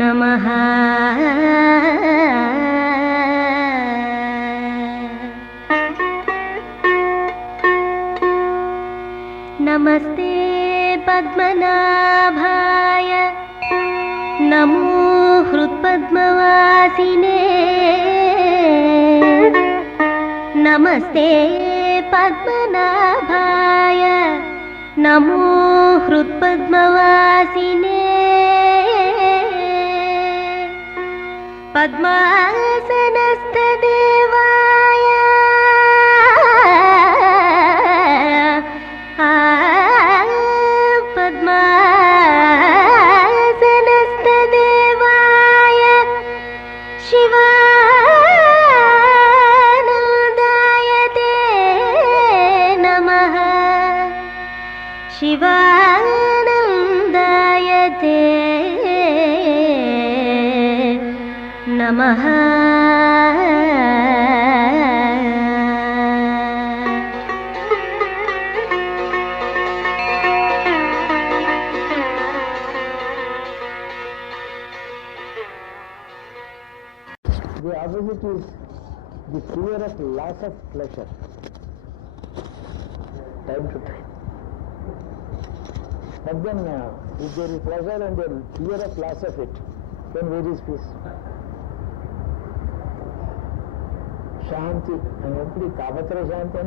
नमः। नमस्ते पद्मनाभाय नमो हृत्पद्मवासिने। नमस्ते पद्मनाभाय नमो हृत्पद्मवासिने। पद्मासनस्थदेवाय पद्मासनस्थदेवाय शिवानन्दाय ते नमः। शिवानन्दाय ते नमः। The opposite is the fear of loss of pleasure, time to time. But then, if there is pleasure and there is fear of loss of it, then where is peace? Shanti, and every Kapatra Shanti,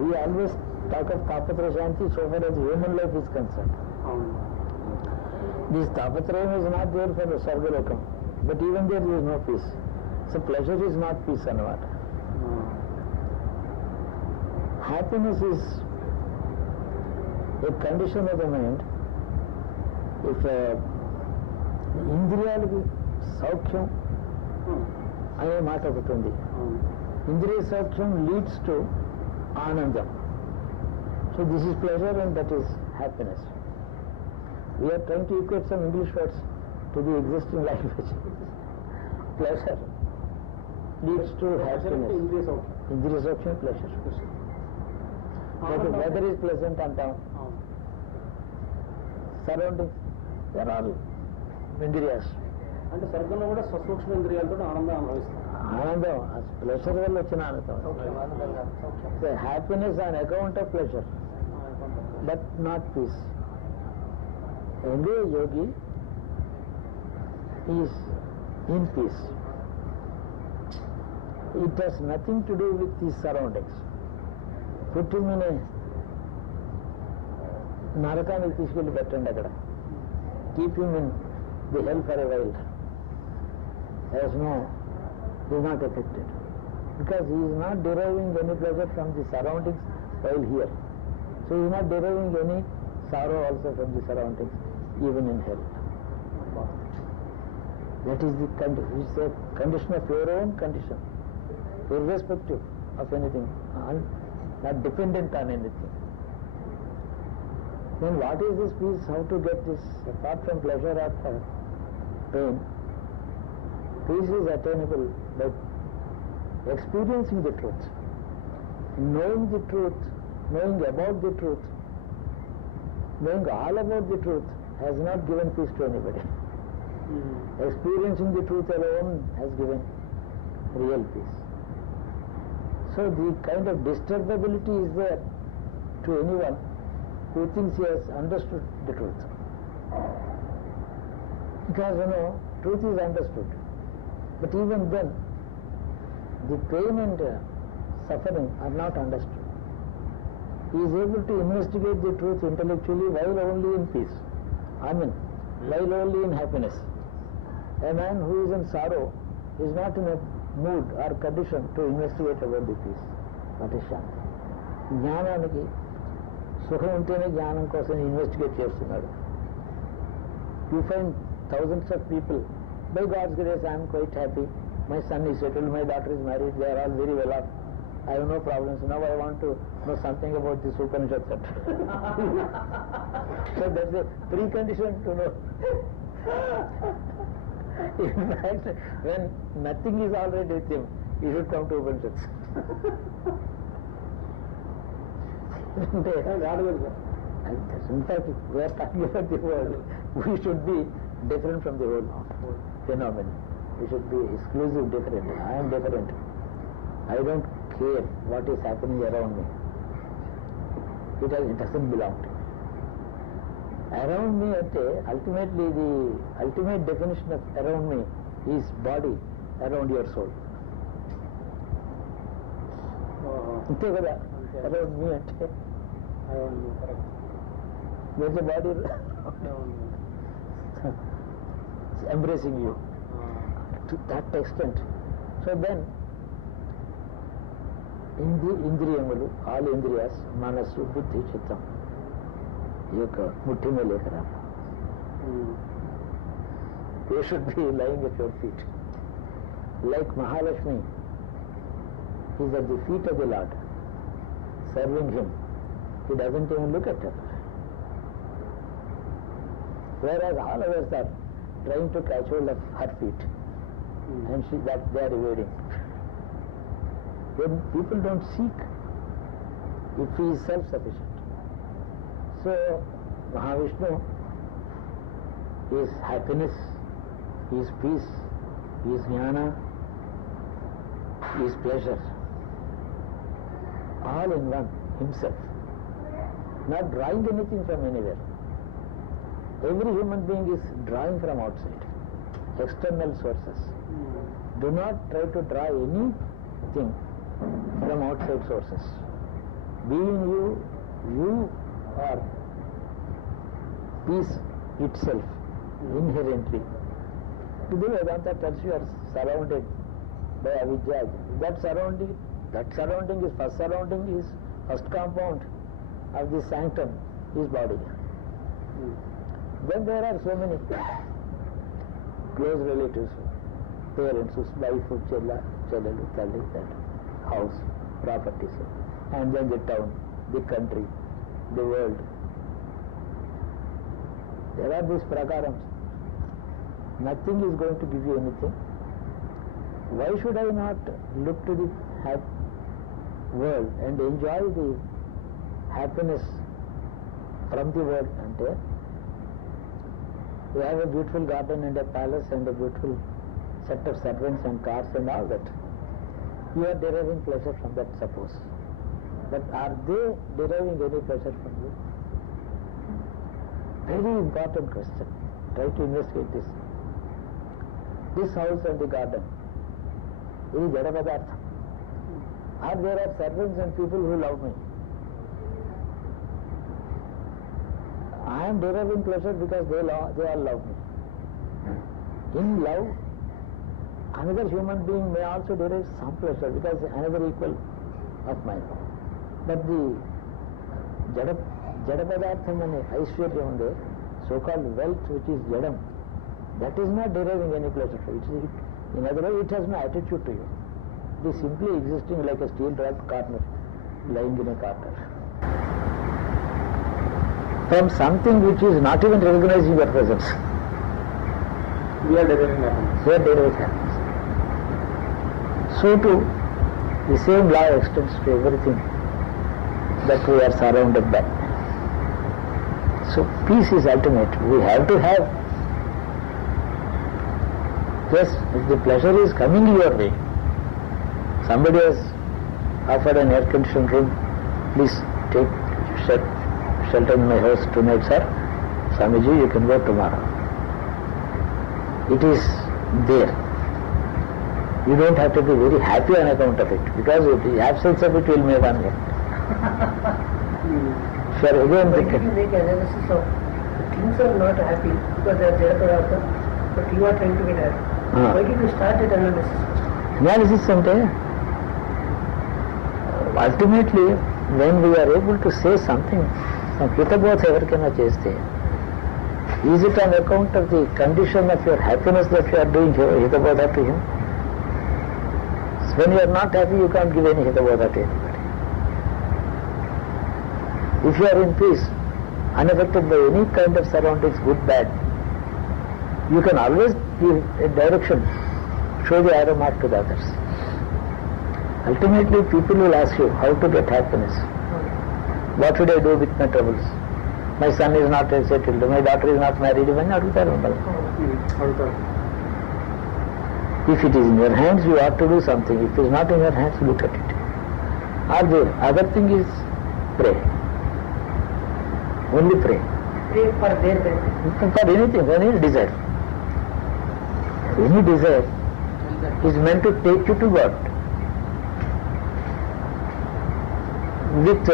we always talk of Kapatra Shanti so far as human life is concerned. This Tapatrayam is not there for the Sargalokam, but even there is no peace. So pleasure is not peace, Anvat. Happiness is a condition of the mind. If ఇంద్రియాలకి సౌఖ్యం అనే మాట ఒకటి ఉంది. ఇంద్రియ సౌఖ్యం leads to ఆనందం. So this is pleasure and that is happiness. We are trying to equate some English words to the existing language. Pleasure leads to happiness. Indriya Sauksham, pleasure. Weather is pleasant and town. Surroundings, they are all Indriyas. అంటే స్వర్గంలో కూడా సూక్ష్మ ఇంద్రియాలతో ఆనందం అనుభవిస్తాం. ఆనందం, pleasure వల్ల వచ్చిన ఆనందం. Happiness on account of pleasure, but not piece. Only a yogi is in peace. It has nothing to do with his surroundings. Put him in a నరకానికి తీసుకెళ్ళి పెట్టండి అక్కడ. Keep him in the hell for a while. He is not affected. Because he is not deriving any pleasure from the surroundings while here. So he is not deriving any sorrow also from the surroundings, even in hell. That is the condition of your own condition, irrespective of anything, not dependent on anything. Then what is this peace? How to get this apart from pleasure or pain? Peace is attainable by experiencing the truth, knowing the truth, knowing about the truth, knowing all about the truth has not given peace to anybody. Experiencing the truth alone has given real peace. So the kind of disturbability is there to anyone who thinks he has understood the truth. Because truth is understood. But even then, the pain and suffering are not understood. He is able to investigate the truth intellectually while only in peace. While only in happiness. A man who is in sorrow is not in a mood or condition to investigate about the peace. That is Shanti. జ్ఞానానికి సుఖం ఉంటేనే జ్ఞానం కోసం investigate చేస్తున్నాడు. You find thousands of people, by God's grace I am quite happy, my son is settled, my daughter is married, they are all very well off, I have no problems, now I want to know something about this Upanishad. So that's a precondition to know. In fact, when nothing is all right with him, he should come to Upanishads. In fact, if we are talking about the world, we should be different from the whole phenomenon. We should be exclusive different. I am different. I don't care what is happening around me. It doesn't belong to me. Around me, ultimately the ultimate definition of around me is body around your soul. అంతే కదా around me అంటే there's a body embracing you to that extent. So then ఇంద్రియములు all ఇంద్రియాస్ మనస్సు బుద్ధి చిత్తం ఈ యొక్క ముఠి మే లేకరా they should be lying at your feet like Mahalakshmi is at the feet of the Lord serving him. He doesn't even look at her, whereas all of us are trying to catch hold of her feet and they are evading. When people don't seek if he is self-sufficient. So Mahavishnu is happiness, he is peace, he is jnana, he is pleasure, all in one, himself, not drawing anything from anywhere. Every human being is drawing from outside, external sources. Do not try to draw anything from outside sources. Being you are peace itself, inherently. The Vedanta tells you are surrounded by avidya. That surrounding is first compound of the sanctum is body. Then there are so many close relatives, parents, wife, chellalu, talli, that house, properties, and then the town, the country, the world. There are these prakarams. Nothing is going to give you anything. Why should I not look to the world and enjoy the happiness from the world? And we have a beautiful garden and a palace and a beautiful set of servants and cars and all that. You are deriving pleasure from that, suppose. But are they deriving any pleasure from you? Very important question. Try to investigate this. This house and the garden, it is jada padartha. Or there are servants and people who love me. I am deriving pleasure because they all love me. In love, another human being may also derive some pleasure because another equal of mine. But the jada padartham and aishwaryam, so-called wealth which is jadam, that is not deriving any pleasure for it. In other words, it has no attitude to you. It is simply existing like a steel-wrapped corner, lying in a corner. From something which is not even recognizing your presence. We are deriving happiness. We are deriving happiness. So too, the same law extends to everything that we are surrounded by. So peace is ultimate. We have to have. Yes, if the pleasure is coming your way, somebody has offered an air-conditioned room, please take shelter in my house tonight, sir. Swamiji, you can go tomorrow. It is there. You don't have to be very happy on account of it, because the absence of it will make unhappy. Sir, again, but if you make analysis of things are not happy because they are jada padartha, but you are trying to get happy. Why did you start that analysis? Analysis ante ultimately when we are able to say something, some hitabodha everkaina cheste, is it on account of the condition of your happiness that you are doing hitabodha to him? When you are not happy, you can't give any hitabodha to anybody. If you are in peace, unaffected by any kind of surroundings, good, bad, you can always give a direction, show the arrow mark to the others. Ultimately, people will ask you how to get happiness. What should I do with my troubles? My son is not settled, my daughter is not married, ఇవన్నీ అడుగుతారు ఉండదు. అడుగుతారు. If it is in your hands, you ought to do something. If it is not in your hands, look at it. Or the other thing is pray. Only pray. Pray for their benefit. For anything, for any desire. Any desire is meant to take you to God. With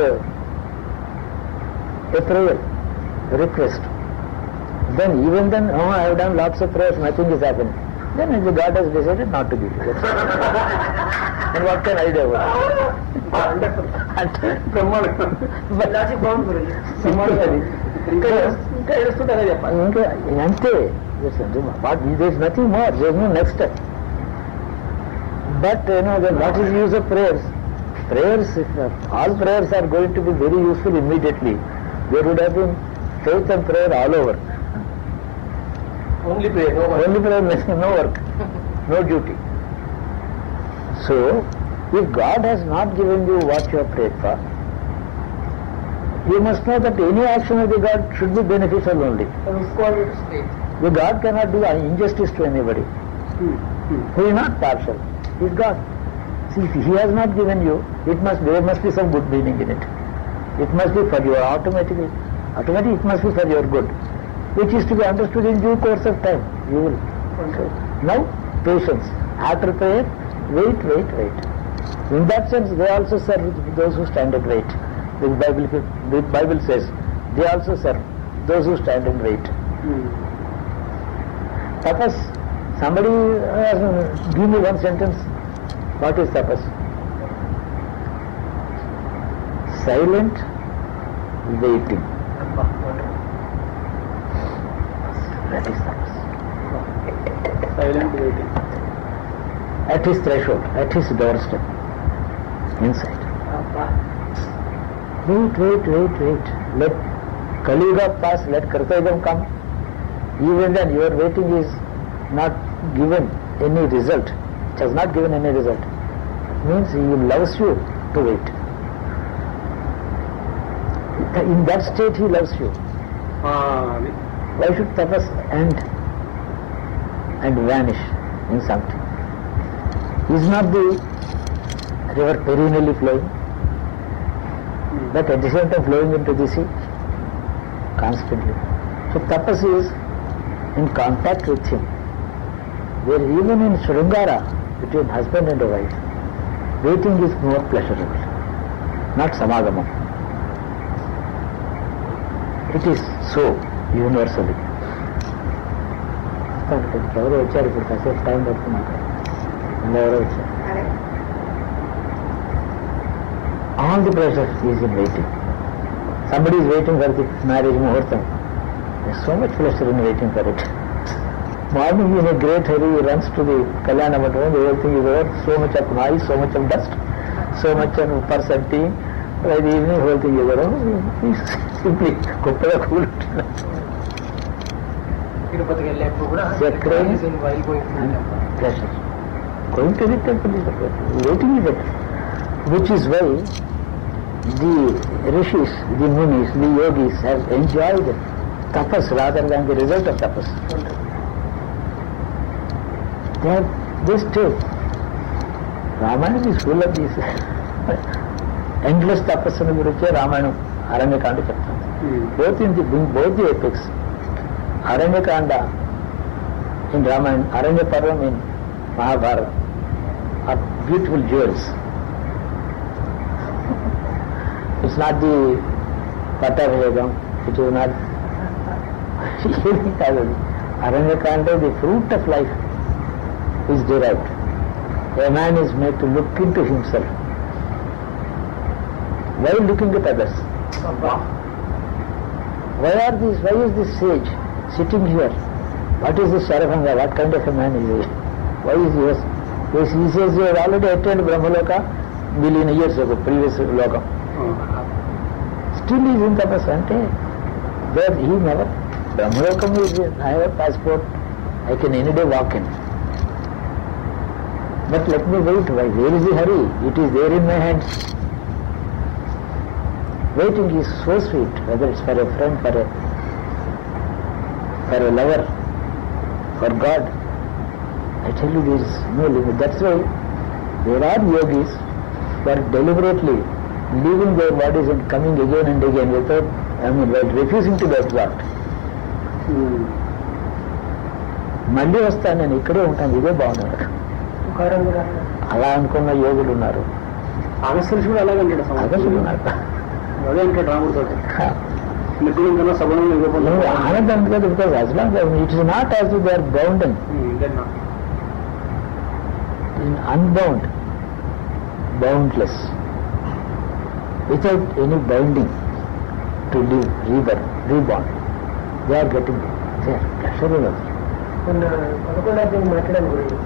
a prayer, a request. Then even then, oh, I have done lots of prayers, nothing is happening. Then the God has decided not to give you. And what can I do about it? బ్రహ్మాండం. Logic బాగుంది గురించి. బ్రహ్మాండం. ఇంకా ఏడుస్తుంటే చెప్పాలి. ఇంకా అంతే. There is nothing more. There is no next step. But then what is the use of prayers? Prayers, all prayers are going to be very useful immediately. There would have been faith and prayer all over. Only pray, no Only prayer, no work, no duty. So, if God has not given you what you have prayed for, you must know that any action of the God should be beneficial only. Equality state. The God cannot do injustice to anybody. He is not partial. He is God. See, if He has not given you, there must be some good meaning in it. It must be for your automatically it must be for your good, which is to be understood in due course of time. You will. Now, patience. After prayer, wait. In that sense, they also serve those who stand and wait. The Bible says, they also serve those who stand and wait. Tapas. Somebody give me one sentence. What is tapas? Silent waiting. That is tapas. Silent waiting. At his threshold, at his doorstep, inside. Wait. Let Kaliuga pass, let Kartayagam come. Even then your waiting is not given any result. It has not given any result. It means He loves you to wait. In that state He loves you. Why should tapas end and vanish in something? Is not the river perennially flowing, but at the same time flowing into the sea constantly? So tapas is in contact with Him. Where even in Sringara, between husband and a wife, waiting is more pleasurable, not samagamam. It is so universally. ఎవరో వచ్చారు ఇప్పుడు కాసేపు time పడుతున్నారు. ఎవరో వచ్చారు. All the pleasure is in waiting. Somebody is waiting for the marriage muhurtam. There is so much pleasure in waiting for it. Morning in a great hurry he runs to the Kalyana Mandapam, the whole thing is over, so much of noise, so much of dust, so much of person team. By the evening whole thing is over. He simply kuppala cool. తిరుపతికి వెళ్ళేప్పుడు కూడా Pleasure. Going to the temple is the pleasure. Waiting is it. Which is why the rishis, the munis, the yogis have enjoyed tapas rather than the result of tapas. They stay. Ramayana is full of these endless tapasana gurinche Ramayana Aranyakanda chapter. Both the epics, Aranyakanda in Ramayana, Aranyaparvam in Mahabharata, are beautiful jewels. It's not the Patavayagam, it is not Aranyakanda, the fruit of life is derived. A man is made to look into himself while looking at others. Why is this sage sitting here? What is this Sharavanga? What kind of a man is he? Why is he? Yes, he says he has already attained Brahmaloka million years ago, previous lokam. Still he is in tapasante. There he never. Brahmalokam is, I have a passport, I can any day walk in. But let me wait. Why? Where is the hurry? It is there in my hands. Waiting is so sweet, whether it's for a friend, for a lover, for God. I tell you, there is no limit. That's why there are yogis who are deliberately leaving their bodies and coming again and again without, while refusing to get what. మళ్ళీ వస్తాను, నేను ఇక్కడే ఉంటాను, ఇదే బాగున్నాడు అలా అనుకున్న యోగులు ఉన్నారు. అగస్త్యుడు కూడా అలాగంటే అగస్త్యుడు ఉన్నారు. అదే అంటాడు రాముడితో మిత్రుల కన్నా సబలంగా ఇవ్వబోతుంది ఆనందం కాదు. Because as long as it is not as if they are bounden, unbound, boundless, without any binding to live, rebirth, reborn. They are getting there. Pleasure. మొన్న 11 మాట్లాడాను గురించి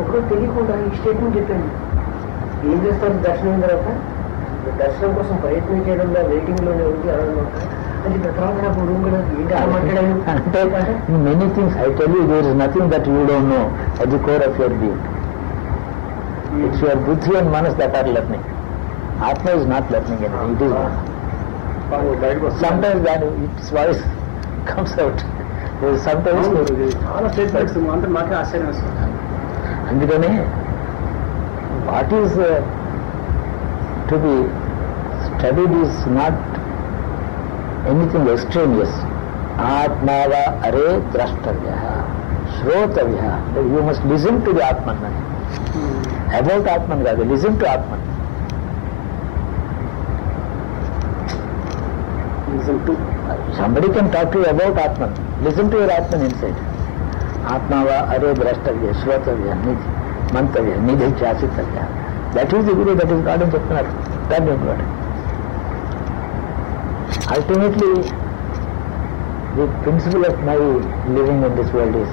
ఒకరు తెలియకుండా ఈ స్టేట్మెంట్ చెప్పండి. ఏం చేస్తారు దర్శనం అయిన తర్వాత? దర్శనం కోసం ప్రయత్నం చేయడంలో వెయిటింగ్లోనే ఉంది అనమాట. అది తర్వాత నాకు రూమ్ కూడా ఏంటి అలా మాట్లాడాను అంటే many things I tell you, there is nothing that you don't know at the core of your being. It's your buddhi and manas that are learning. Atma is not learning anything, it is not. Sometimes when its voice comes out, sometimes చాలా statements అంటే మాకే ఆశ్చర్యం వస్తుంది. అందుకనే what is to be studied is not anything extraneous. ఆత్మావ అరే ద్రష్టవ్య శ్రోతవ్య. You must listen to the Atman. About Atman కాదు, listen to Atman. Somebody can talk to you about Atman. Listen to your Atman inside. Atmava are drashtavya, shrotavya, nidhi, mantavya, nidhi chasitavya. That is the Guru, that is God in Chapter. God in God. Ultimately, the principle of my living in this world is,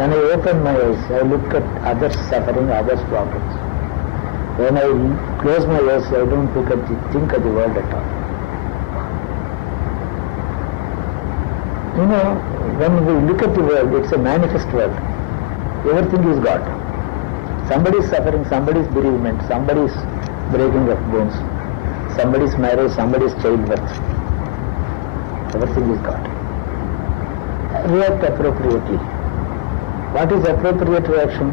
when I open my eyes, I look at others' suffering, others' problems. When I close my eyes, I don't think of the world at all. You know, when we look at the world, it's a manifest world. Everything is God. Somebody is suffering, somebody is bereavement, somebody is breaking of bones, somebody is marriage, somebody is childbirth. Everything is God. React appropriately. What is appropriate reaction?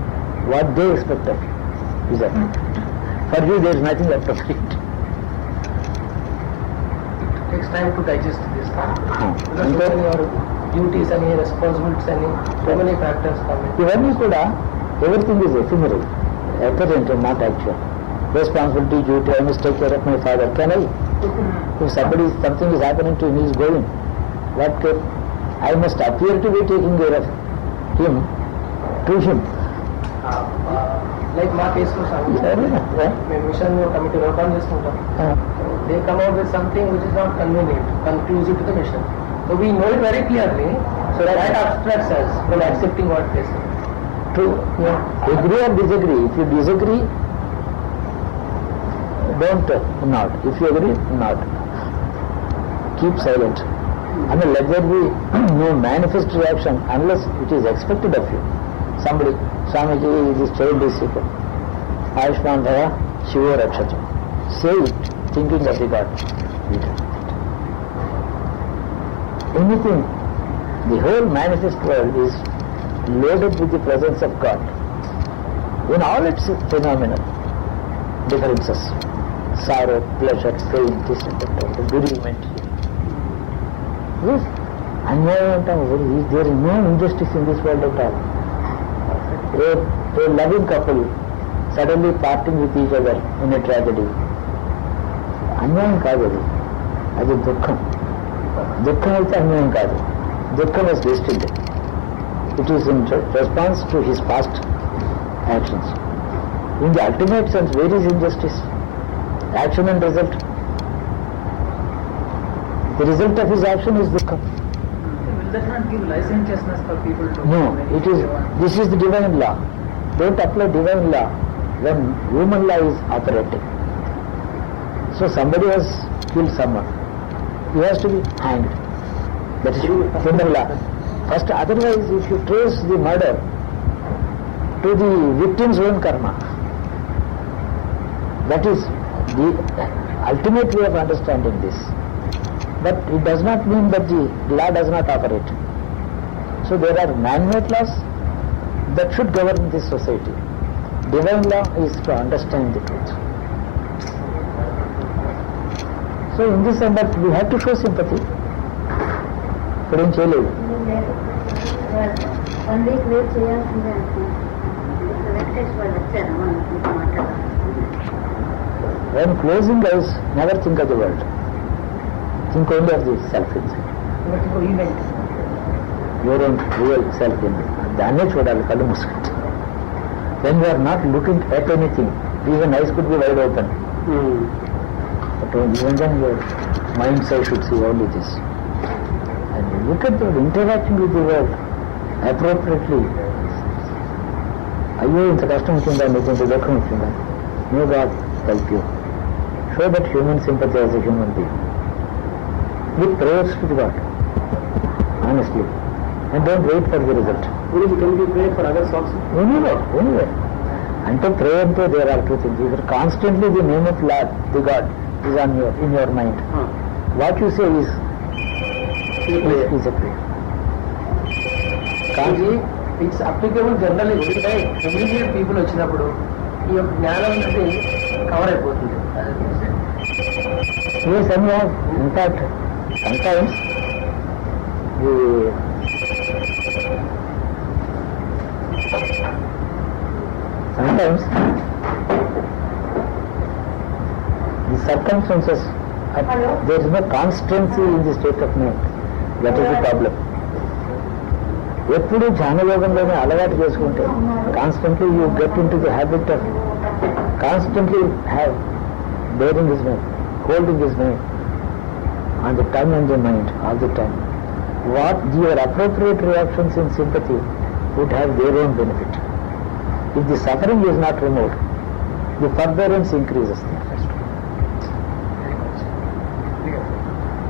What they expect of you is appropriate. For you, there is nothing appropriate. takes time to digest this. Because so many are duties and responsibilities and so many factors come in. ఇవన్నీ కూడా everything is ephemeral, apparent and not actual. Responsibility, duty, I must take care of my father. Can I? If something is happening to him, he is going. What can? I must appear to be taking care of him, to him. Like my case was mission committee work on this. They come out with something which is not convenient, conclusive to the mission. So we know it very clearly, so that abstracts us from accepting what they say. To agree or disagree. If you disagree, don't nod. If you agree, nod. Keep silent. I mean, let there be no manifest reaction unless it is expected of you. Somebody, Swamiji, this child is sick. Ayushman Bhava, Shiva Rakshatu. Say it, thinking of the God. Anything, the whole manifest world is loaded with the presence of God in all its phenomena, differences, sorrow, pleasure, pain, this and that, bereavement. Yes, there is no injustice in this world at all. A loving couple suddenly parting with each other in a tragedy. అన్యాయం కాదు అది, అది దుఃఖం. దుఃఖం అయితే అన్యాయం కాదు. దుఃఖం is destined. It is in response to his past actions. In the ultimate sense, where is injustice? Action and result. The result of his action is dukkha. Will that not give licentiousness for people to No, it is. This is the divine law. Don't apply divine law when human law is operating. So somebody has killed someone. He has to be hanged. That is human law. First, otherwise, if you trace the murder to the victim's own karma, that is the ultimate way of understanding this. but it does not mean that the law does not operate. So there are man-made laws that should govern this society. Divine law is to understand the truth. So in this sense that we have to show sympathy. ఇప్పుడేం చేయలేదు. 1 week wait చేయాల్సిందే అనుకుంటున్నాను. వెంకటేష్ వాళ్ళు వచ్చారు మనం మాట్లాడాలి. When closing eyes, never think of the world. Think only of the self inside. Your own real self in దాన్నే చూడాలి కళ్ళు మూసుకుంటే. When you are not looking at anything, even eyes could be wide open. But even then your mind's eye should see only this. And look at the interaction with the world appropriately. అయ్యో ఇంత కష్టం వచ్చిందా, మీకు ఇంత దుఃఖం వచ్చిందా? May God help you. Show that human sympathy as a human being. With prayers to God, honestly. And don't wait for the result. Can we pray for others also? Anywhere. Until prayer, there are two things. Either constantly the name of Lord, the God, is in your mind. What you say is a prayer. It's applicable generally immediate people వచ్చినప్పుడు ఈ యొక్క జ్ఞానం అనేది cover అయిపోతుంది. Yes, and you have, in fact, sometimes the circumstances, there is no constancy in the state of mind. That is the problem. ఎప్పుడు ధ్యానయోగంలోనే అలవాటు చేసుకుంటే constantly you get in to the habit of constantly have bearing his mind, holding his mind on the tongue and the mind all the time. What your appropriate reactions in sympathy would have their own benefit. If the suffering is not removed, the forbearance increases.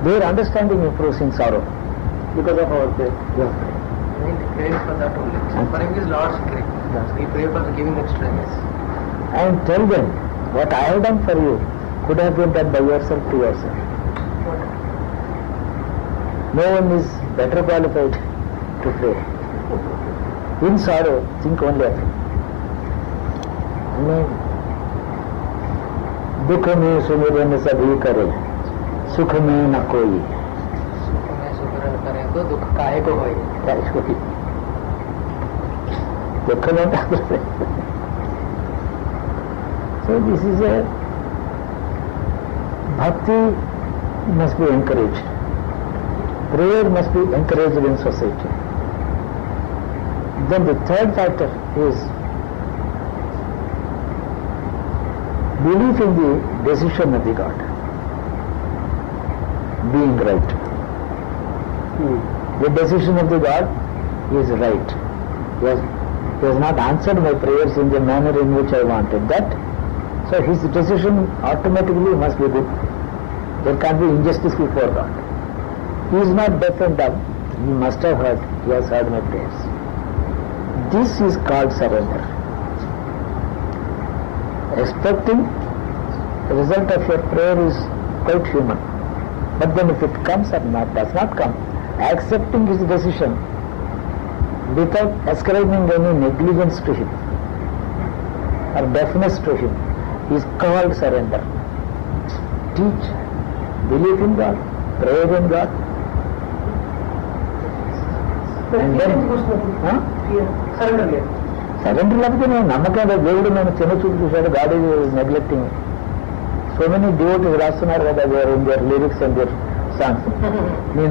Their understanding improves in sorrow because of our faith. Pray for that only. Suffering is Lord's strength. We pray for the giving of strength. And tell them, what I have done for you could have been done by yourself to yourself. No one is better qualified to pray. In sorrow, think only of him. दुख में सुमिरन सभी करे, सुख में न कोई. सुख में सुमिरन करें तो दुख काहे को होई. दुख में. So this is a bhakti must be encouraged. Prayer must be encouraged in society. Then the third factor is belief in the decision of the God being right. The decision of the God is right. He has not answered my prayers in the manner in which I wanted that. So his decision automatically must be good. There can't be injustice before God. He is not deaf and dumb. He must have heard. He has heard my prayers. This is called surrender. Expecting the result of your prayer is quite human. But then if it comes or does not come, accepting his decision without ascribing any negligence to him or deafness to him is called surrender. Teach, believe in God, pray in God. And then, surrender లేకపోతే నేను నమ్మకం దేవుడు నేను చిన్న చూపు చూశాడు, God is neglecting. So many devotees రాస్తున్నారు కదా in their lyrics and their songs. నీ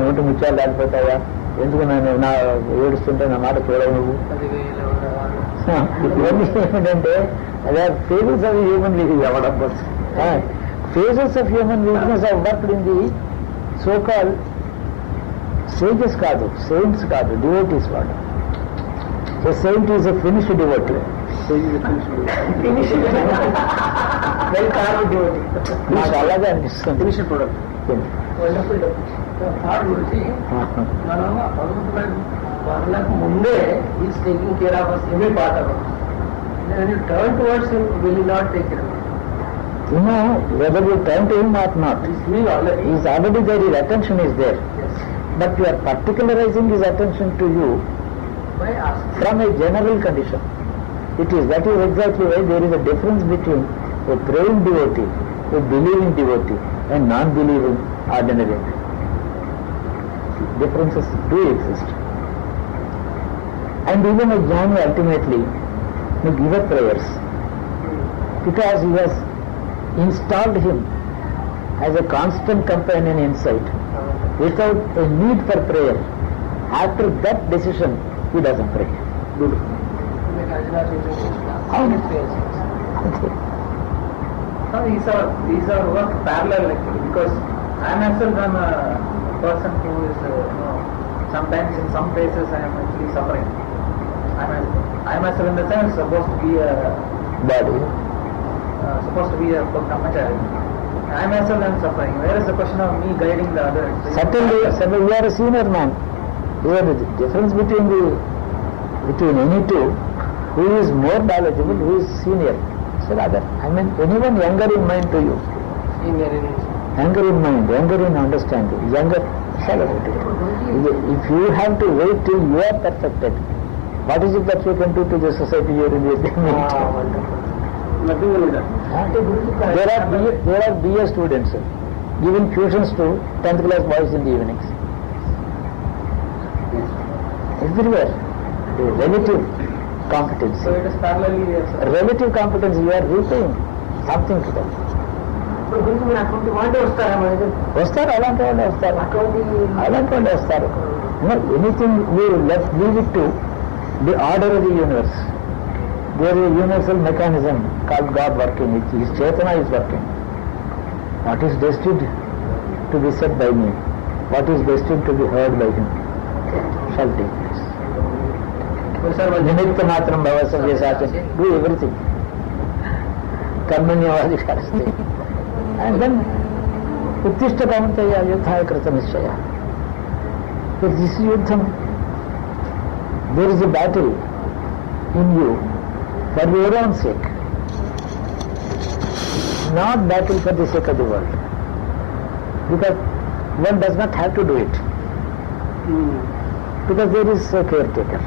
నోటి ముత్యాలు లేకపోతాయా, ఎందుకు నేను నా ఏడుస్తుంటే నా మాట చూడవు నువ్వు. ఇవన్నీ ఏమిటంటే అదే ఫేజెస్ ఆఫ్ హ్యూమన్ లివింగ్ అవ్వడం. Phases of human weakness of worked in the so call sages కాదు, సెయింట్స్ కాదు, డివోటీస్ వాడు. A saint is a finished devotee. Well carved devotee. నాకు అలాగే అనిపిస్తుంది. Finish product. వండర్ఫుల్ థాట్ గురించి మనం వాళ్ళకు ముందే is taking care of us every part of us. When you turn towards him, will he not take care of it? You know, whether you turn to him or not, Me already. he is already there, his attention is there. But you are particularizing his attention to you Why ask? from a general condition. That is exactly why there is a difference between a praying devotee, a believing devotee, and non-believing ordinary. Differences do exist. And even a jnani ultimately may give up prayers because he has installed him as a constant companion inside without a need for prayer. After that decision, he doesn't pray. Good. No, these are work parallel actually, because I myself am a person who is, sometimes in some places I am actually suffering. I myself in the sense supposed to be a Body. brahmachari. I myself am suffering. Where is the question of me guiding the others? Certainly, you are a senior man. Here the difference between any two, who is more knowledgeable, who is senior. So rather, anyone younger in mind to you, younger in mind, younger in understanding, younger, if you have to wait till you are perfected, what is it that you can do to the society you are in? Nothing will be done. There are BA students giving tuitions to 10th class boys in the evenings. Everywhere. Relative competence. So it is parallelly. Relative competence, you are repaying something to them. ఇప్పుడు గురించి మీరు అటువంటి వాళ్ళే వస్తారా మన దగ్గర? వస్తారు, అలాంటి వాళ్ళు వస్తారు. Anything you leave it to the order of the universe. There is a universal mechanism called God working. His Chaitana is working. What is destined to be said by me, what is destined to be heard by him, shall take place. Nimitta matram bhavasya vyasachan. Do everything. Karmanyavadhikarasti. And then uttishta kamantaya yudhaya krita nishchaya. If this is yuddham, there is a battle in you for your own sake, not battle for the sake of the world, because one does not have to do it, because there is a caretaker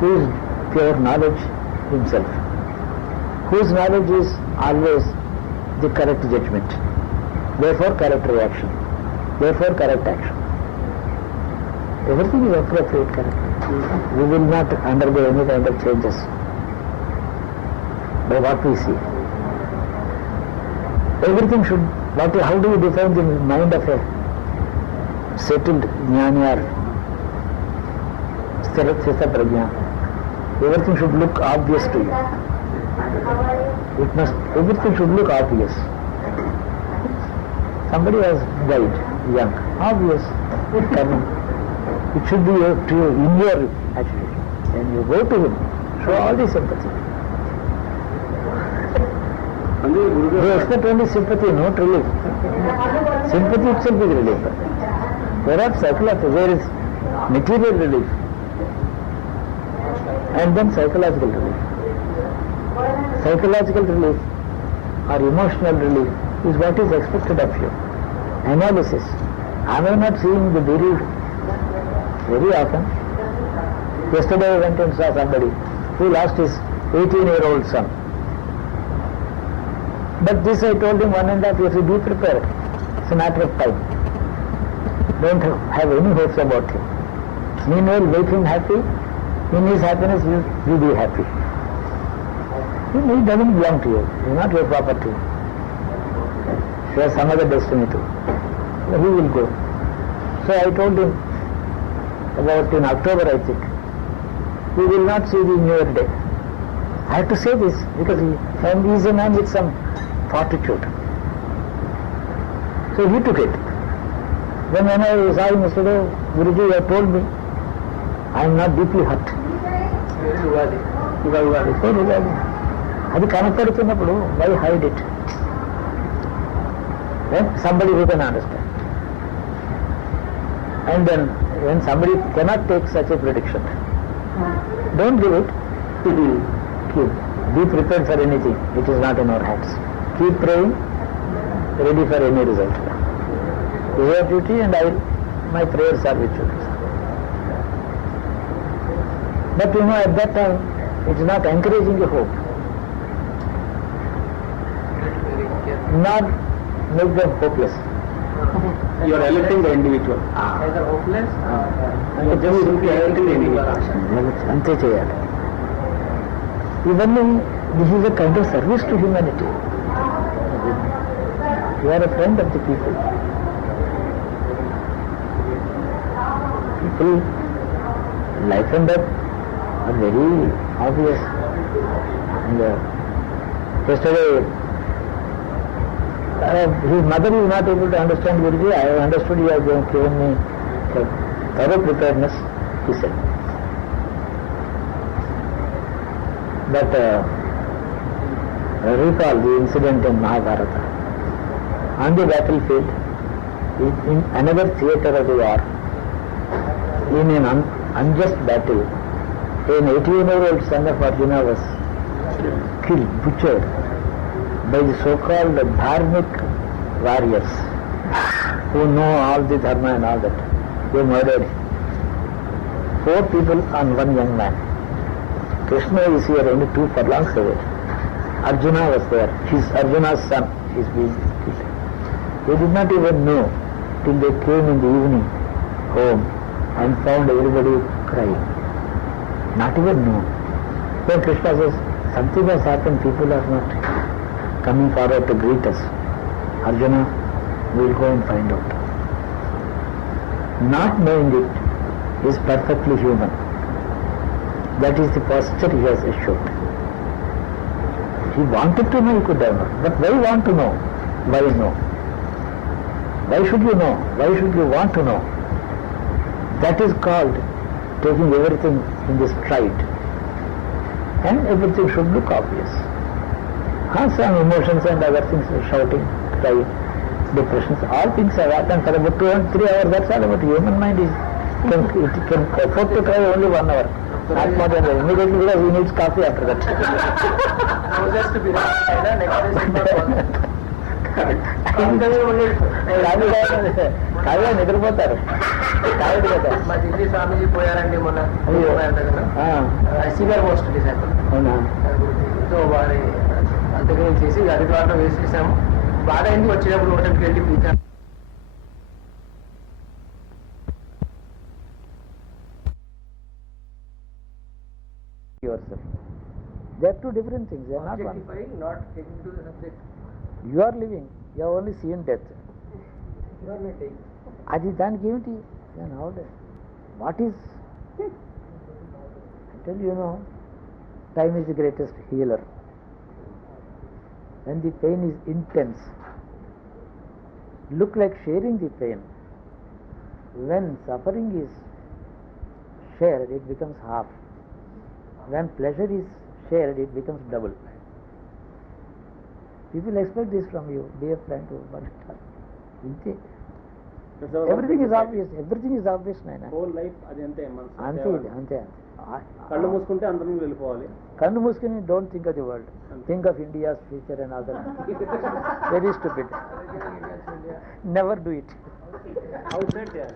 who is pure knowledge himself, whose knowledge is always the correct judgment, therefore correct reaction, therefore correct action. Everything is appropriate, correct. We will not undergo any kind of changes by what we see. Everything should, how do you define the mind of a settled jnani or sthita prajna? Everything should look obvious to you. Everything should look obvious. Somebody has died young, obvious, coming. It should be in your attitude. When you go to him, show all the sympathy. They expect only sympathy, not relief. Sympathy itself is relief. Perhaps psychological, there is material relief and then psychological relief. Psychological relief or emotional relief is what is expected of you. Analysis. Am I not seeing the bereaved very often? Yesterday I went and saw somebody who lost his 18-year-old son. But this I told him 1.5 years, be prepared. It's a matter of time. Don't have any hopes about him. Meanwhile, make him happy. In his happiness, you be happy. He doesn't belong to you. He is not your property. He has some other destiny too. He will go. So I told him, about in October I think, we will not see the New Year day. I have to say this because he is a man with some fortitude. So he took it. Then when I saw him yesterday, Guruji, you have told me, I am not deeply hurt. అది కనపడుతున్నప్పుడు why hide it? Then somebody who can understand. And then when somebody cannot take such a prediction, don't give it, keep. Be prepared for anything. It is not in our hands. Keep praying, ready for any result. It is your duty, and my prayers are with you. But at that time, it is not encouraging a hope. Not make them hopeless. You are electing the individual. Either hopeless You are just simply electing the individual. అంతే చేయాలి. ఇవన్నీ this is a kind of service to humanity. You are a friend of the people. People, life and death are very obvious. And yesterday, his mother is not able to understand Guruji. I have understood you have given me thorough preparedness, he said. But recall the incident in Mahabharata. On the battlefield, in another theatre of the war, in an unjust battle, an 18-year-old son of Arjuna was killed, butchered by the so-called dharmic warriors who know all the dharma and all that. They murdered 4 people on one young man. Krishna is here only 2 furlongs away. Arjuna was there. Arjuna's son is being killed. They did not even know till they came in the evening home and found everybody crying. Not even know. Then Krishna says, something has happened, people are not coming forward to greet us. Arjuna, we will go and find out. Not knowing it is perfectly human. That is the posture he has assumed. He wanted to know, he could have known. But why want to know? Why know? Why should you know? Why should you want to know? That is called taking everything in the stride. And everything should look obvious. Some emotions and other things, shouting, crying, depressions, all things have happened for about 2 and 3 hours. That's all about human mind is. It can afford to cry only 1 hour. Not more than that. Immediately because he needs coffee after that. just to be కాగా నిద్రపోతారు. కాదు కదా. మా ఢిల్లీ స్వామీజీ పోయారండి మొన్న. Senior most disciple. అవునా? So వారి అంతగా చేసి హరిద్వారంలో వేసేసాము. బాగా ఎందుకు వచ్చినప్పుడు హోటల్కి వెళ్ళి పిలిచాను. Yourself. They are 2 different things. They are not one. Objectifying, not taking to the subject. You are living. You have only seen death. You are not taking. అది దానికి ఏమిటి? Then how does? What is? I tell you, time is the greatest healer. When the pain is intense, look like sharing the pain. When suffering is shared, it becomes half. When pleasure is shared, it becomes double. People expect this from you, dear friend. Everything is obvious. Everything is obvious, naina. Whole life అది అంతే. అంతే. కళ్ళు మూసుకుంటే అందరం వెళ్ళిపోవాలి. కళ్ళు మూసుకుని don't think of the world. Think of India's future and other. Very stupid. Never do it. Outside there.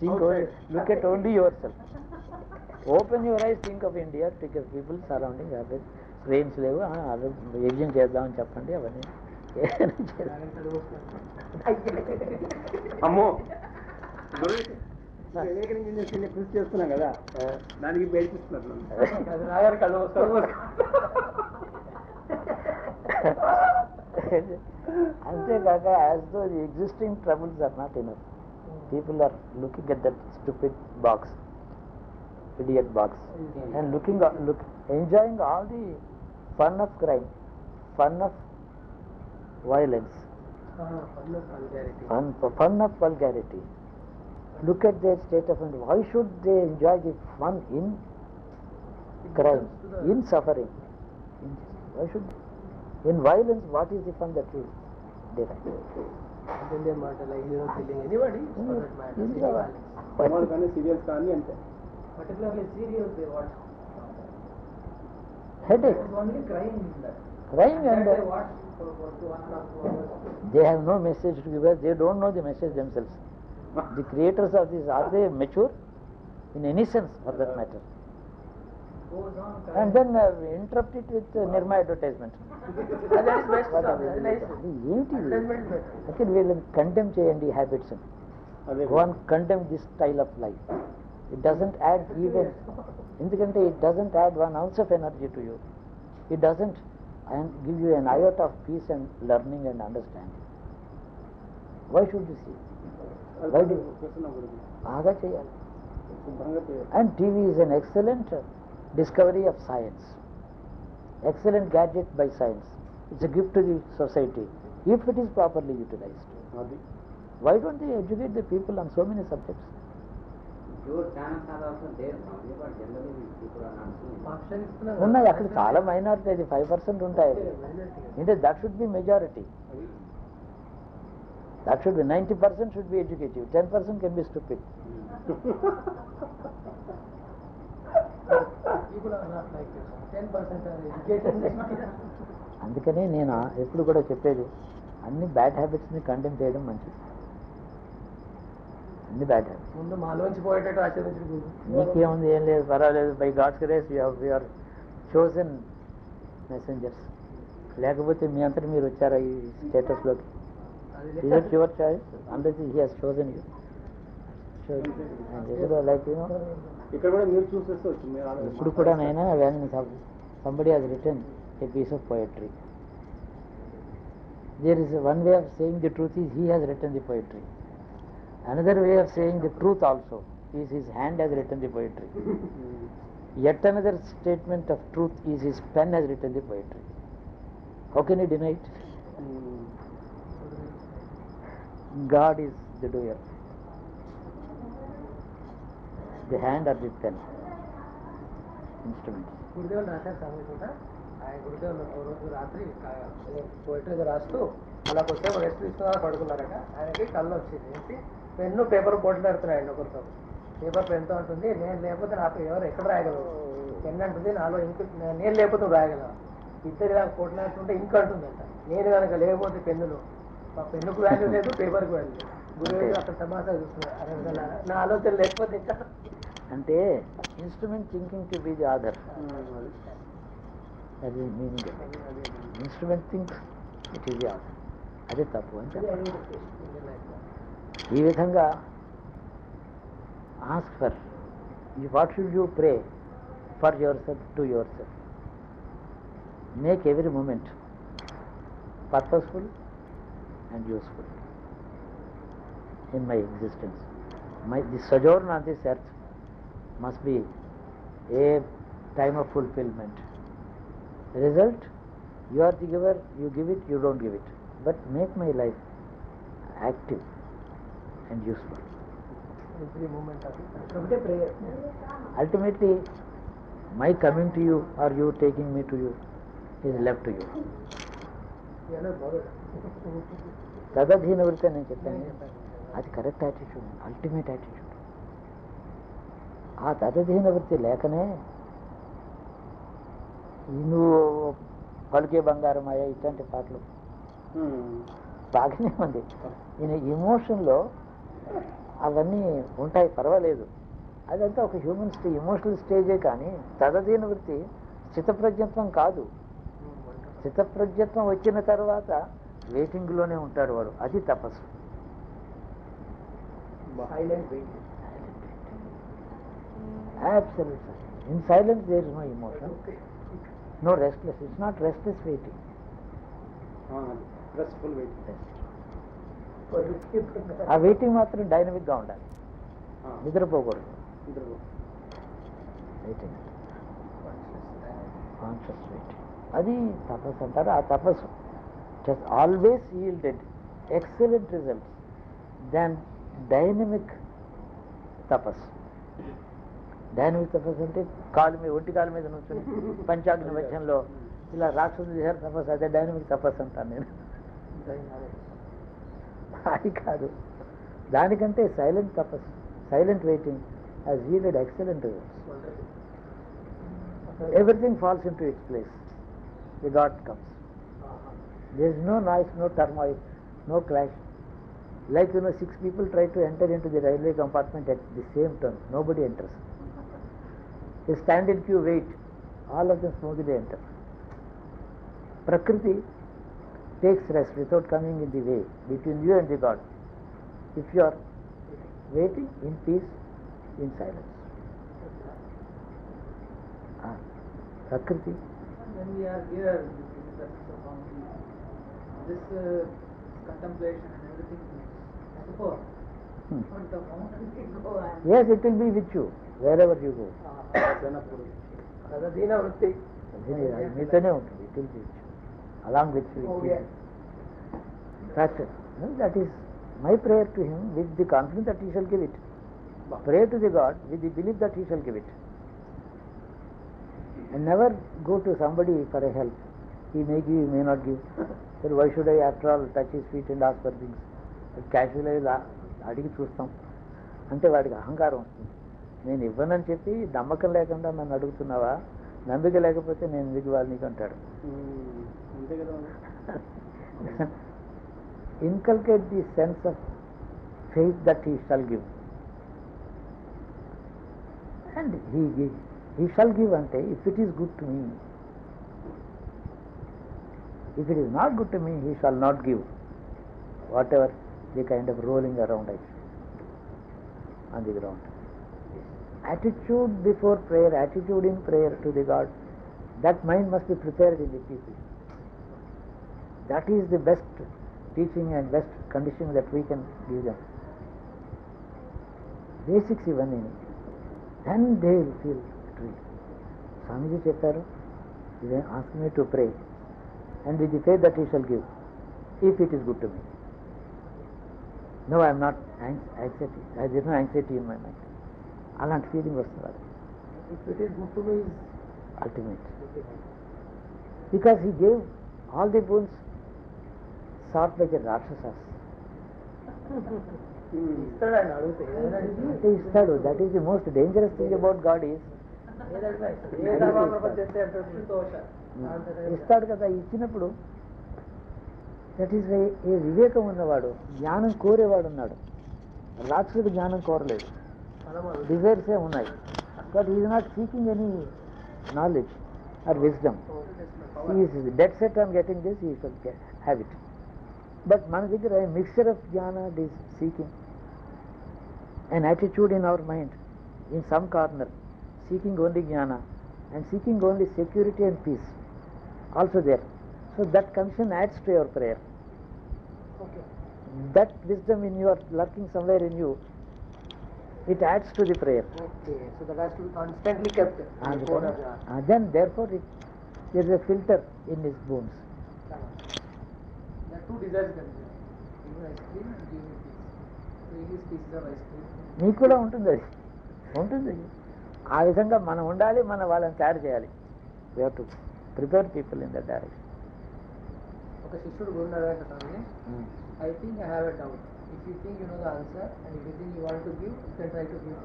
Think only, look at only yourself. Open your eyes, think of India, think of people surrounding, rains లేవు, యజ్ఞం చేద్దామని చెప్పండి, అవన్నీ అమ్మో కృషి చేస్తున్నాం కదా, దానికి బయటిస్తున్నారు. అంతేకాక as though the existing troubles are not enough, people are looking at that stupid box, idiot box, and enjoying all the fun of crime, fun of violence, fun of vulgarity. Look at their state of mind. Why should they enjoy the fun in crime, in suffering? Why should they? In violence, what is the fun that will derive? Indian matter like hero killing anybody for that matter. కానీ serials కానీ అంతే. Particularly serials they watch. headache. Only crying in that. Crying and That I watched for 2.5 hours. they have no message to give us. They don't know the message themselves. The creators of this, are they mature in any sense for that matter? Goes on And crying. then interrupt it with Nirma advertisement. That is best. What That are is they nice. doing? ఏంటి ఇది? Entertainment better. Actually వీళ్ళని condemn చేయండి habits. అదే Go and condemn this style of life. It doesn't add even, ఎందుకంటే it doesn't add 1 ounce of energy to you. It doesn't and give you an iota of peace and learning and understanding. Why should you see? Why do బాగా చేయాలి. And TV is an excellent discovery of science. Excellent gadget by science. It's a gift to the society if it is properly utilized. అది Why don't they educate the people on so many subjects? Pure channels are also there now, but generally people are not seeing. Option ఇస్తున్నారు. ఉన్నాయి అక్కడ చాలా minority, అది 5% ఉంటాయి. అంటే that should be majority. That should be 90% should be educative. 10% can be stupid. People are not like this. 10% are educated. అందుకనే నేను ఎప్పుడు కూడా చెప్పేది అన్ని బ్యాడ్ హ్యాబిట్స్ని కండెమ్ చేయడం మంచిది. అన్ని బ్యాడ్ హ్యాబిట్స్. ముందు మాలోంచి పోయేటట్టు ఆచరించుడు. నీకేముంది, ఏం లేదు, పర్వాలేదు. By God's grace we are chosen messengers. లేకపోతే మీ అంతటి మీరు వచ్చారా ఈ స్టేటస్లోకి? Is it your choice? Unless he has chosen you. And like ఇక్కడ కూడా మీరు చూసేస్తే వచ్చింది. ఇప్పుడు కూడా నైనా when somebody has written a piece of poetry, there is one way of saying the truth is he has written the poetry. Another way of saying the truth also is his hand has written the poetry. Yet another statement of truth is his pen has written the poetry. How can you deny it? God is the doer. The hand or the pen, instrument. గురుదేవులు రాశారు చదువుకుంటా. ఆయన గురుదేవులు ఒక రోజు రాత్రి poetry రాస్తూ అలా కొద్దిసేపు రెస్ట్ తీసుకున్నా పడుకున్నారట. ఆయనకి కళ్ళు వచ్చింది. ఏంటి పెన్ను పేపర్ పోట్లాడుతున్నాయండి ఒకరితో. పేపర్ పెన్తో ఉంటుంది, నేను లేకపోతే నాకు ఎవరు ఎక్కడ రాయగలరు. పెన్ అంటుంది, నాలో ఇంక నేను లేకపోతే నువ్వు రాయగలవు. ఇద్దరు నాకు పోట్లాడుతుంటే ఇంక అంటుందంట, నేను కనుక లేకపోతే పెన్నులో మా పెన్నుకు వాల్యూ లేదు, పేపర్కి వాల్యూ లేదు. గురువు అక్కడ సమాసా చూస్తున్నారు. అరే నా ఆలోచన లేకపోతే ఇంకా అంటే instrument thinking to be the author. అది meaning. Instrument thinks it is the author. అదే తప్పు అంటే ఈ విధంగా ask for what should you pray for yourself, to yourself. Make every moment purposeful and useful in my existence. The sojourn on this earth must be a time of fulfillment. The result, you are the giver, you give it, you don't give it. But make my life active and useful. every moment of it. ఒకటే prayer. Ultimately, my coming to you or you taking me to you is left to you. You are not bothered. తదధీన వృత్తి నేను చెప్పాను, అది correct attitude, ultimate attitude. ఆ తదధీన వృత్తి లేకనే నువ్వు పలుకే బంగారమాయ ఇట్లాంటి పాటలు బాగానే ఉంది. ఈయన ఎమోషన్లో అవన్నీ ఉంటాయి, పర్వాలేదు. అదంతా ఒక హ్యూమన్ ఎమోషనల్ స్టేజే. కానీ తదధీన వృత్తి స్థితప్రజ్ఞత్వం కాదు. స్థితప్రజ్ఞత్వం వచ్చిన తర్వాత వెయిటింగ్లోనే ఉంటాడు వాడు. అది తపస్సు. Silent waiting. Absolute silence. In silence there is no emotion, no restless. It's not restless waiting. Restful wait. ఆ వెయిటింగ్ మాత్రం డైనమిక్గా ఉండాలి, నిద్రపోకూడదు. వెయిటింగ్, కాన్షియస్ వెయిటింగ్, అది తపస్సు అంటారు. ఆ తపస్సు just always yielded excellent results than dynamic tapas. Dynamic tapas అంటే కాలు మీద, ఒంటి కాలు మీద నుంచుని పంచాగ్ని మధ్యంలో ఇలా రాక్షసులు చేశారు తపస్సు, అదే డైనమిక్ తపస్సు అంటాను నేను. అది కాదు. దానికంటే సైలెంట్ తపస్సు, silent waiting has yielded excellent results. everything falls into its place. The God comes. There is no noise, no turmoil, no clash. Like 6 people try to enter into the railway compartment at the same time. Nobody enters. They stand in queue, wait. All of them smoothly enter. Prakriti takes rest without coming in the way between you and the God. If you are waiting in peace, in silence. Prakriti. When we are here in the presence of bounty, this contemplation and everything is support. But the moment we go and Yes, it will be with you wherever you go. తదధీన వృత్తి. మీతోనే ఉంటుంది. It will be with you. Along with you. Fact, that is my prayer to him with the confidence that he shall give it. Pray to the God with the belief that he shall give it. And never go to somebody for a help. He may give, he may not give. Then why should I after all touch his feet and ask for things? Casually అడిగి చూస్తాం అంటే వాడికి అహంకారం వస్తుంది. నేను ఇవ్వనని చెప్పి నమ్మకం లేకుండా నన్ను అడుగుతున్నావా, నమ్మిక లేకపోతే నేను ఎందుకు ఇవ్వాలి నీకు అంటాడు. Inculcate the sense of faith that he shall give. And he shall give ante if it is good to me. If it is not good to me, he shall not give. Whatever the kind of rolling around I see on the ground. Attitude before prayer, attitude in prayer to the God, that mind must be prepared in the people. That is the best teaching and best condition that we can give them. Basics ఇవన్నీ. Then they will feel free. Swamiji చెప్పారు, ask me to pray and with the faith that he shall give if it is good to me. No, I am not anxiety. There is no anxiety in my mind. అలాంటి feeling వస్తుంది. If it is good to me is ultimate. Because he gave all the boons sought by the Rakshasas. ఇస్తాడు ఆయన అడిగితే అంటే ఇస్తాడు. That is the most dangerous thing about God is ఇస్తాడు కదా. ఇచ్చినప్పుడు దట్ ఈస్ ఏ వివేకం ఉన్నవాడు, జ్ఞానం కోరేవాడు ఉన్నాడు. రాక్షసుడు జ్ఞానం కోరలేదు, డిజైర్సే ఉన్నాయి. But is not seeking any knowledge or wisdom. Is dead set on getting this, he should have it. But మన దగ్గర mixture of jnana is seeking, an attitude in our mind in some corner, seeking only jnana and seeking only security and peace also there. So that condition adds to your prayer. okay. That wisdom in you, lurking somewhere in you, it adds to the prayer. Okay, so that has to be constantly kept. Then therefore there is a filter in his bones. there are two desires can be. Give me ice cream and give me peace. So he gives pieces of ice cream. నీకు కూడా ఉంటుంది, అది ఉంటుంది. ఆ విధంగా మనం ఉండాలి, మన వాళ్ళని తయారు చేయాలి. We have to prepare people in that direction. ఒక శిష్యుడు గురువు అంటే స్వామి, I think I have a doubt. If you think you know the answer and if you think you want to give, you can try to give.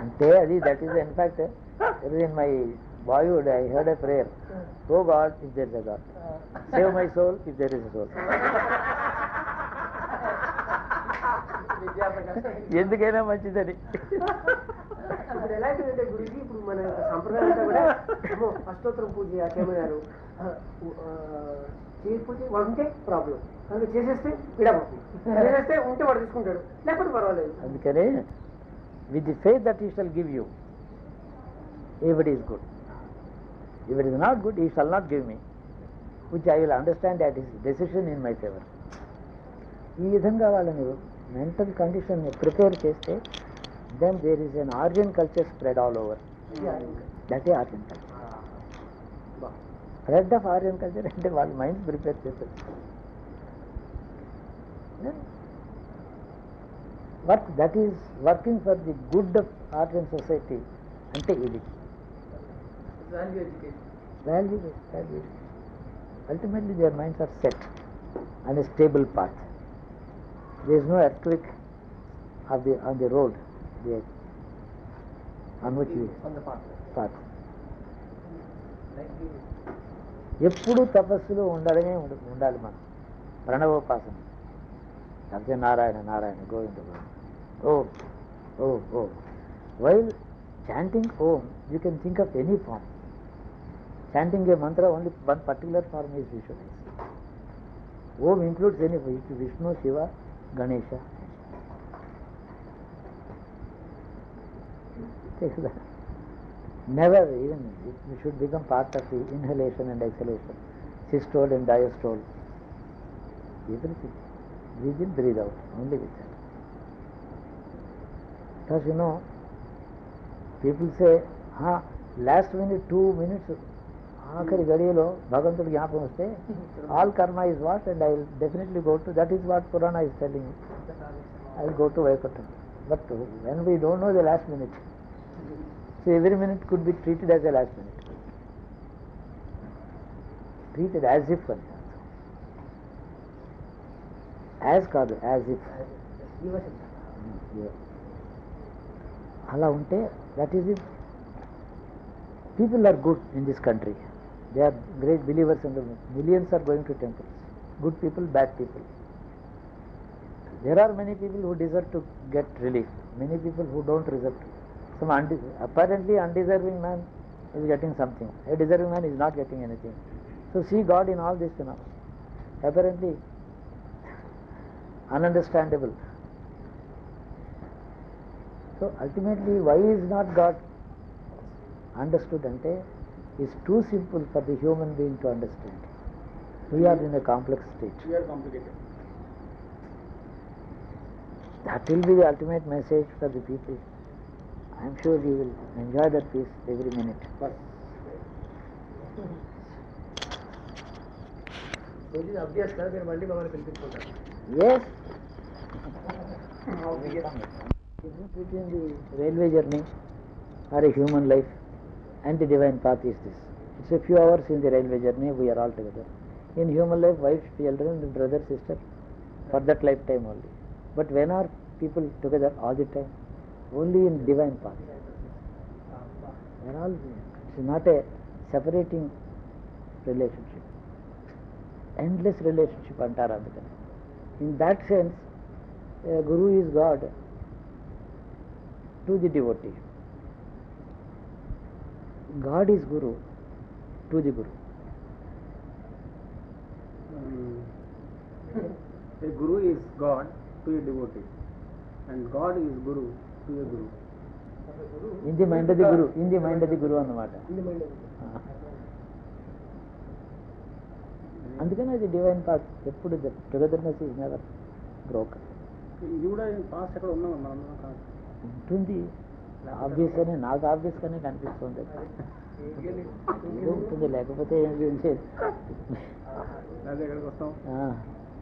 అంటే అది that is in fact in my boyhood I heard a prayer, O God if there is a God, save my soul if there is a soul. ఎందుకైనా మంచిదని. ఇప్పుడు ఎలాంటిదంటే గురించి ఇప్పుడు మన యొక్క సంప్రదాయం అంతా కూడా అష్టోత్తరం పూజ చేయమన్నారు. చేయకపోతే వాడు ఉంటే ప్రాబ్లం, అందుకే చేసేస్తే విడబోతుంది, చేసేస్తే ఉంటే వాడు తీసుకుంటాడు, లేకపోతే పర్వాలేదు. అందుకనే with the faith that he shall give you, if it is good. If it is not good, he shall not give me, which I will understand that is decision in my favor. ఈ విధంగా వాళ్ళని mental condition prepare చేస్తే then there is an Aryan culture spread all over. That is Aryan culture. Spread of Aryan culture అంటే వాళ్ళ mind prepare చేస్తారు. Work that is working for the good of Aryan society అంటే ఇది Value education. value. Ultimately their minds are set on a stable path. There is no earthquake on the road on which we On the path. path. ఎప్పుడు తపస్సులో ఉండడమే ఉండాలి మనం. ప్రణవోపాసన, లేకపోతే Narayana Narayana Govinda Govinda Om Om Om. While chanting Om you can think of any form. Chanting a mantra only one particular form is visualize. Om includes any Vishnu, Shiva, Ganesha. Never even it should become part of the inhalation and exhalation, systole and diastole, everything. Breathe in, breathe out, only with that. Because people say, last minute 2 minutes, ఆఖరి గడియలో భగవంతుడు జ్ఞాపకం వస్తే all karma is what and I will definitely go to that is what Purana is telling. I will go to Vaikuntham. But when we don't know the last minute, so every minute could be treated as a last minute, treated as if అని. As కాదు, as if. అలా ఉంటే that is it. People are good in this country. They are great believers in the millions are going to temples. Good people, bad people. There are many people who deserve to get relief. Many people who don't deserve to. Some apparently undeserving man is getting something. A deserving man is not getting anything. So see God in all this phenomena. Apparently ununderstandable. So ultimately, why is not God understood ante is too simple for the human being to understand. We are in a complex state. We are complicated. That will be the ultimate message for the people. I am sure you will enjoy that peace every minute. Abhyas కదా, మీరు మళ్ళీ మమ్మల్ని పిలిపించుకుంటారు. Yes. Between the railway journey or a human life and the divine path is this. It's a few hours in the railway journey, we are all together. In human life, wife, children, brother, sister, for that lifetime only. But when are people together all the time? Only in divine path. They are all, it's not a separating relationship. Endless relationship antaru andukani. In that sense, Guru is God to the devotee. God is Guru to the Guru. A Guru is God to a devotee, and God is Guru to a Guru. In the mind of the Guru, in the mind of the Guru అన్నమాట. అందుకని అది divine path. ఎప్పుడు togetherness is never broken. ఇది కూడా pass ఎక్కడ ఉన్నాం మనం ఉంటుంది. ఆబ్వియస్ అని నాకు ఆబ్వియస్ గానే కనిపిస్తుంది. ఉంటుంది, లేకపోతే ఏం చేసేది. ఎక్కడికి వస్తాం.